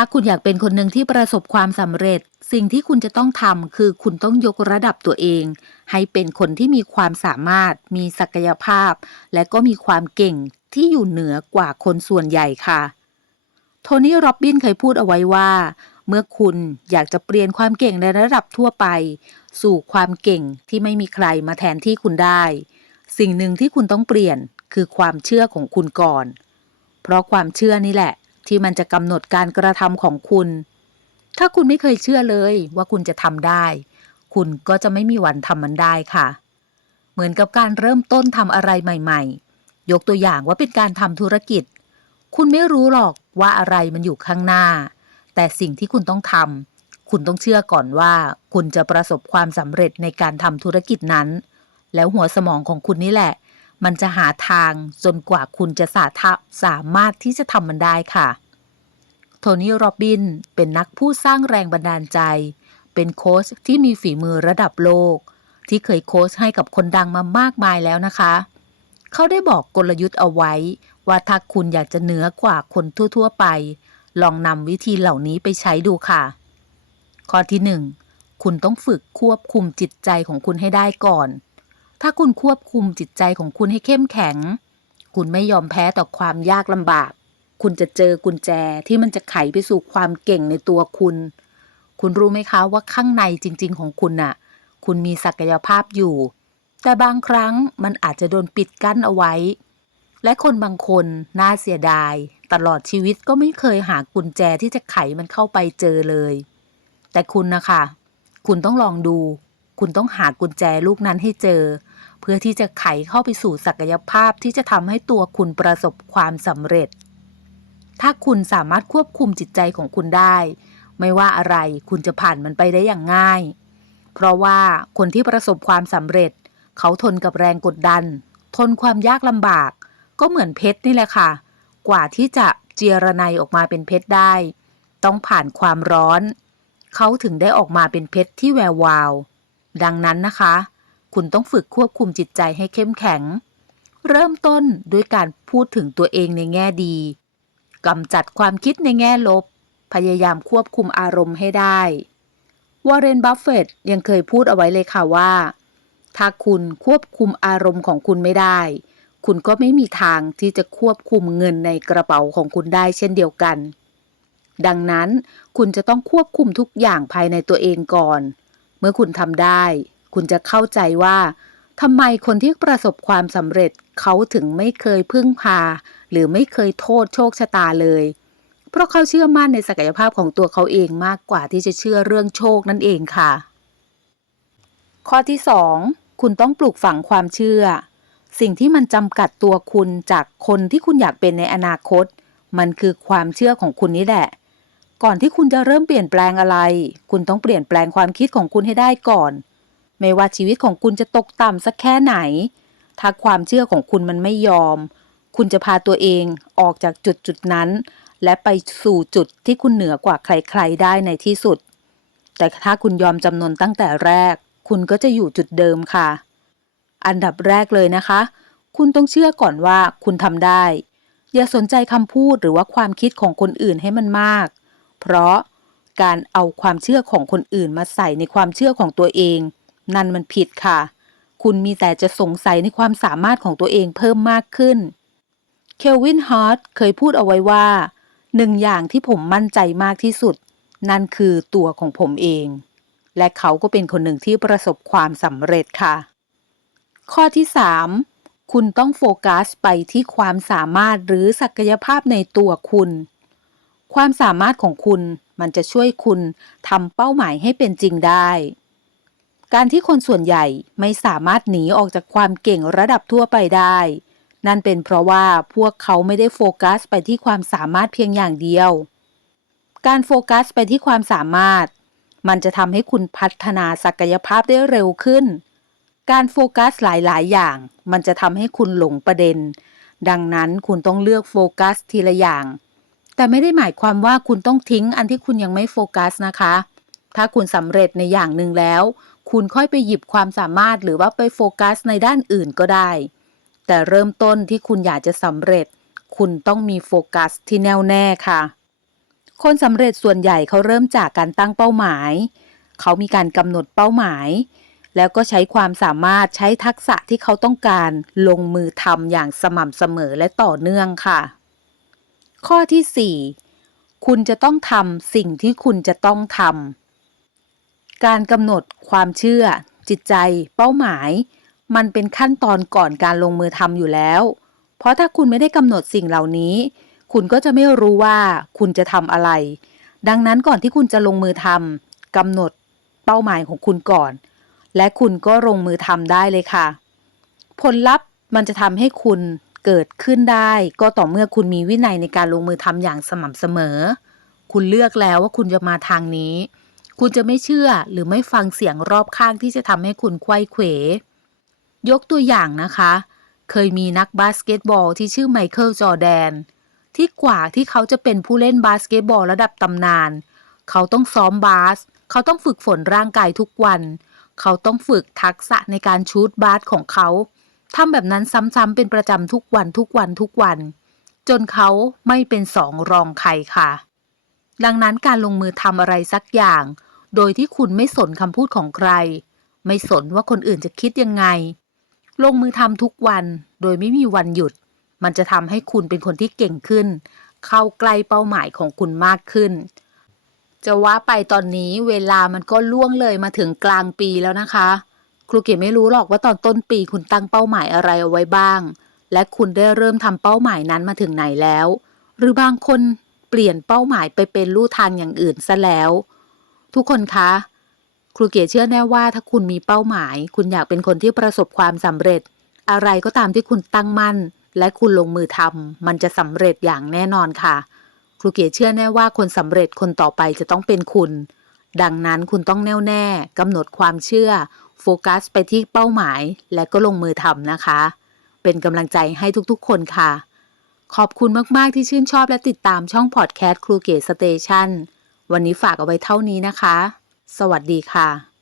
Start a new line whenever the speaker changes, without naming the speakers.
ถ้าคุณอยากเป็นคนหนึ่งที่ประสบความสำเร็จ สิ่งที่คุณจะต้องทำคือคุณต้องยกระดับตัวเอง ให้เป็นคนที่มีความสามารถ มีศักยภาพ และก็มีความเก่งที่อยู่เหนือกว่าคนส่วนใหญ่ค่ะ โทนี่ โรบบินเคยพูดเอาไว้ว่า เมื่อคุณอยากจะเปลี่ยนความเก่งในระดับทั่วไป สู่ความเก่งที่ไม่มีใครมาแทนที่คุณได้ สิ่งหนึ่งที่คุณต้องเปลี่ยนคือความเชื่อของคุณก่อน เพราะความเชื่อนี่แหละ ที่มันจะกำหนดการกระทำของคุณ ถ้าคุณไม่เคยเชื่อเลยว่าคุณจะทำได้ คุณก็จะไม่มีวันทำมันได้ค่ะ เหมือนกับการเริ่มต้นทำอะไรใหม่ ๆ ยกตัวอย่างว่าเป็นการทำธุรกิจ คุณไม่รู้หรอกว่าอะไรมันอยู่ข้างหน้า แต่สิ่งที่คุณต้องทำคุณต้องเชื่อก่อนว่า คุณจะประสบความสำเร็จในการทำธุรกิจนั้น แล้วหัวสมองของคุณนี่แหละ มันจะหาทางจนกว่าคุณจะสาทะสามารถที่จะทำมันได้ค่ะ โทนี่ โรบิน เป็นนักผู้สร้างแรงบันดาลใจ เป็นโค้ชที่มีฝีมือระดับโลก ที่เคยโค้ชให้กับคนดังมามากมายแล้วนะคะ เขาได้บอกกลยุทธ์เอาไว้ ว่าถ้าคุณอยากจะเหนือกว่าคนทั่ว ๆ ไป ลองนำวิธีเหล่านี้ไปใช้ดูค่ะ ข้อที่หนึ่งคุณต้องฝึกควบคุมจิตใจของคุณให้ได้ก่อน ถ้าคุณควบคุมจิตใจของคุณให้เข้มแข็ง คุณไม่ยอมแพ้ต่อความยากลำบาก คุณจะเจอกุญแจที่มันจะไขไปสู่ความเก่งในตัวคุณ คุณรู้ไหมคะว่าข้างในจริง ๆ ของคุณน่ะ คุณมีศักยภาพอยู่ แต่บางครั้งมันอาจจะโดนปิดกั้นเอาไว้ และคนบางคนน่าเสียดาย ตลอดชีวิตก็ไม่เคยหากุญแจที่จะไขมันเข้าไปเจอเลย แต่คุณนะคะ คุณต้องลองดู คุณต้องหากุญแจลูกนั้นให้เจอ เพื่อที่จะไขเข้าไปสู่ศักยภาพที่จะทำให้ตัวคุณประสบความสำเร็จ ถ้าคุณสามารถควบคุมจิตใจของคุณได้ ไม่ว่าอะไรคุณจะผ่านมันไปได้อย่างง่าย เพราะว่าคนที่ประสบความสำเร็จ เขาทนกับแรงกดดัน ทนความยากลำบาก ก็เหมือนเพชรนี่แหละค่ะ กว่าที่จะเจียระไนออกมาเป็นเพชรได้ ต้องผ่านความร้อน เขาถึงได้ออกมาเป็นเพชรที่แวววาว ดังนั้นนะคะ คุณต้องฝึกควบคุมจิตใจให้เข้มแข็ง เริ่มต้นด้วยการพูดถึงตัวเองในแง่ดีกำจัดความคิดในแง่ลบ พยายามควบคุมอารมณ์ให้ได้ วอร์เรน บัฟเฟตยังเคยพูดเอาไว้เลยค่ะว่า ถ้าคุณควบคุมอารมณ์ของคุณไม่ได้ คุณก็ไม่มีทางที่จะควบคุมเงินในกระเป๋าของคุณได้เช่นเดียวกัน ดังนั้นคุณจะต้องควบคุมทุกอย่างภายในตัวเองก่อน เมื่อคุณทำได้ คุณจะเข้าใจว่าทำไมคนที่ประสบความสำเร็จเขาถึงไม่เคยพึ่งพา หรือไม่เคยโทษโชคชะตาเลย เพราะเขาเชื่อมั่นในศักยภาพของตัวเขาเองมากกว่าที่จะเชื่อเรื่องโชคนั่นเองค่ะ ข้อที่ 2 คุณต้องปลูกฝังความเชื่อ สิ่งที่มันจำกัดตัวคุณจากคนที่คุณอยากเป็นในอนาคต มันคือความเชื่อของคุณนี่แหละ ก่อนที่คุณจะเริ่มเปลี่ยนแปลงอะไร คุณต้องเปลี่ยนแปลงความคิดของคุณให้ได้ก่อน ไม่ว่าชีวิตของคุณจะตกต่ำสักแค่ไหน ถ้าความเชื่อของคุณมันไม่ยอม คุณจะพาตัวเองออกจากจุดจุดนั้น และไปสู่จุดที่คุณเหนือกว่าใครๆได้ในที่สุด แต่ถ้าคุณยอมจำนนตั้งแต่แรก คุณก็จะอยู่จุดเดิมค่ะ อันดับแรกเลยนะคะ คุณต้องเชื่อก่อนว่าคุณทำได้ อย่าสนใจคำพูดหรือว่าความคิดของคนอื่นให้มันมาก เพราะการเอาความเชื่อของคนอื่นมาใส่ในความเชื่อของตัวเอง นั่นมันผิดค่ะ คุณมีแต่จะสงสัยในความสามารถของตัวเองเพิ่มมากขึ้น เคลวินฮาร์ตเคยพูดเอาไว้ว่า หนึ่งอย่างที่ผมมั่นใจมากที่สุด นั่นคือตัวของผมเอง และเขาก็เป็นคนหนึ่งที่ประสบความสำเร็จค่ะ ข้อที่ 3 คุณต้องโฟกัสไปที่ความสามารถหรือศักยภาพในตัวคุณ ความสามารถของคุณมันจะช่วยคุณทำเป้าหมายให้เป็นจริงได้ การที่คนส่วนใหญ่ไม่สามารถหนีออกจากความเก่งระดับทั่วไปได้ นั่นเป็นเพราะว่าพวกเขาไม่ได้โฟกัสไปที่ความสามารถเพียงอย่างเดียว การโฟกัสไปที่ความสามารถ มันจะทำให้คุณพัฒนาศักยภาพได้เร็วขึ้น การโฟกัสหลาย ๆ อย่าง มันจะทำให้คุณหลงประเด็น ดังนั้นคุณต้องเลือกโฟกัสทีละอย่าง แต่ไม่ได้หมายความว่าคุณต้องทิ้งอันที่คุณยังไม่โฟกัสนะคะ ถ้าคุณสำเร็จในอย่างหนึ่งแล้ว คุณค่อยไปหยิบความสามารถหรือว่าไปโฟกัสในด้านอื่นก็ได้ แต่เริ่มต้นที่คุณอยากจะสำเร็จ คุณต้องมีโฟกัสที่แน่วแน่ค่ะ คนสำเร็จส่วนใหญ่เขาเริ่มจากการตั้งเป้าหมาย เขามีการกำหนดเป้าหมาย แล้วก็ใช้ความสามารถใช้ทักษะที่เขาต้องการลงมือทำอย่างสม่ำเสมอและต่อเนื่องค่ะ ข้อที่ 4 คุณจะต้องทำสิ่งที่คุณจะต้องทำการกำหนดความเชื่อ จิตใจ เป้าหมาย มันเป็นขั้นตอนก่อนการลงมือทำอยู่แล้ว เพราะถ้าคุณไม่ได้กำหนดสิ่งเหล่านี้ คุณก็จะไม่รู้ว่าคุณจะทำอะไร ดังนั้นก่อนที่คุณจะลงมือทำกำหนดเป้าหมายของคุณก่อน และคุณก็ลงมือทำได้เลยค่ะ ผลลัพธ์มันจะทำให้คุณ เกิดขึ้นได้ก็ต่อเมื่อคุณมีวินัยในการลงมือทำอย่างสม่ำเสมอ คุณเลือกแล้วว่าคุณจะมาทางนี้ คุณจะไม่เชื่อหรือไม่ฟังเสียงรอบข้างที่จะทำให้คุณไขว้เขวยกตัวอย่างนะคะ เคยมีนักบาสเกตบอลที่ชื่อไมเคิลจอแดน ที่กว่าที่เขาจะเป็นผู้เล่นบาสเกตบอลระดับตำนาน เขาต้องซ้อมบาส เขาต้องฝึกฝนร่างกายทุกวัน เขาต้องฝึกทักษะในการชูตบาสของเขา ทำแบบนั้นซ้ำๆเป็นประจำทุกวันทุกวันทุกวัน จนเขาไม่เป็นสองรองใครค่ะ ดังนั้นการลงมือทำอะไรสักอย่าง โดยที่คุณไม่สนคำพูดของใคร ไม่สนว่าคนอื่นจะคิดยังไง ลงมือทำทุกวันโดยไม่มีวันหยุด มันจะทำให้คุณเป็นคนที่เก่งขึ้น เข้าใกล้เป้าหมายของคุณมากขึ้น จะว่าไปตอนนี้เวลามันก็ล่วงเลยมาถึงกลางปีแล้วนะคะ ครูเก๋ไม่รู้หรอกว่าตอนต้นปีคุณตั้งเป้าหมายอะไรเอาไว้บ้าง และคุณได้เริ่มทำเป้าหมายนั้นมาถึงไหนแล้ว หรือบางคนเปลี่ยนเป้าหมายไปเป็นลู่ทางอย่างอื่นซะแล้ว ทุกคนคะ ครูเก๋เชื่อแน่ว่าถ้าคุณมีเป้าหมาย คุณอยากเป็นคนที่ประสบความสำเร็จ อะไรก็ตามที่คุณตั้งมั่น และคุณลงมือทำมันจะสำเร็จอย่างแน่นอนค่ะ ครูเก๋เชื่อแน่ว่าคนสำเร็จคนต่อไปจะต้องเป็นคุณ ดังนั้นคุณต้องแน่วแน่กำหนดความเชื่อ โฟกัสไปที่เป้าหมายและก็ลงมือทำนะคะ เป็นกำลังใจให้ทุกๆ คนค่ะ ขอบคุณมากๆที่ชื่นชอบและติดตามช่องพอดแคสต์ครูเกตสเตชันวันนี้ฝากเอาไว้เท่านี้นะคะ สวัสดีค่ะ